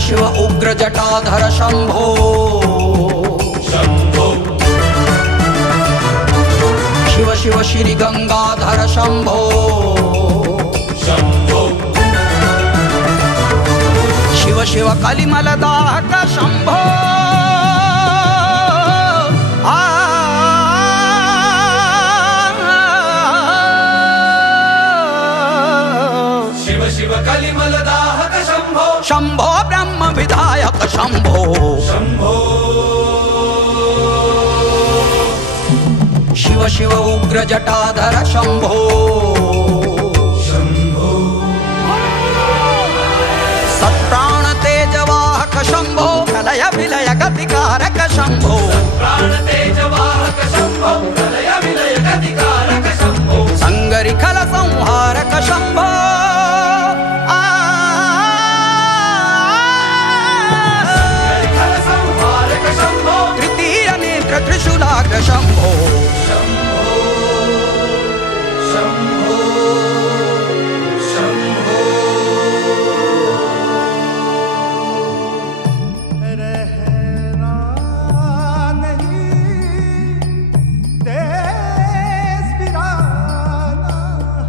शिव उग्र जटाधर शंभो शंभो शिव शिव श्री गंगाधर शंभो शंभो शिव शिव कलिमल दाहक शंभो शिव शिव कलिमल दाहक शंभो शंभो ब्रह्म विधायक शंभो शंभो शिव शिव उग्र जटाधर शंभो शंभो सत्प्राण तेजवाहक शंभो प्रलय विलय गतिकारक शंभो प्राण तेजवाहक शंभो प्रलय विलय गतिकारक शंभो संगरिखल संहारक शंभो संगरिखल संहारक शंभो तृतीय नेत्र त्रिशूलाग्र शंभो शंभो शंभो शंभो रहना नहीं देश वीराना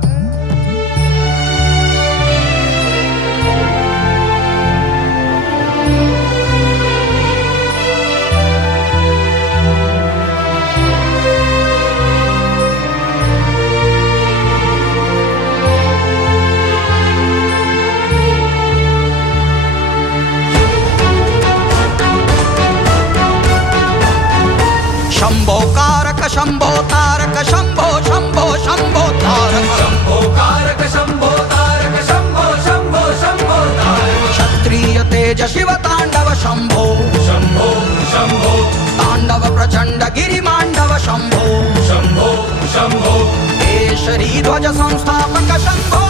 है। शंभो कारक शंभो तारक शंभो शंभो शंभो तारक शंभो कारक शंभो तारक शंभो शंभो शंभो तारक क्षत्रिय तेज शिव तांडव शंभो शंभो शंभो तांडव प्रचंड गिरिमांडव शंभो शंभो शंभो केशरी ध्वज संस्थापक शंभो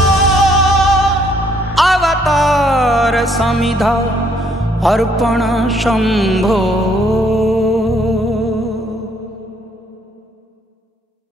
अवतार समिधा अर्पण शंभो।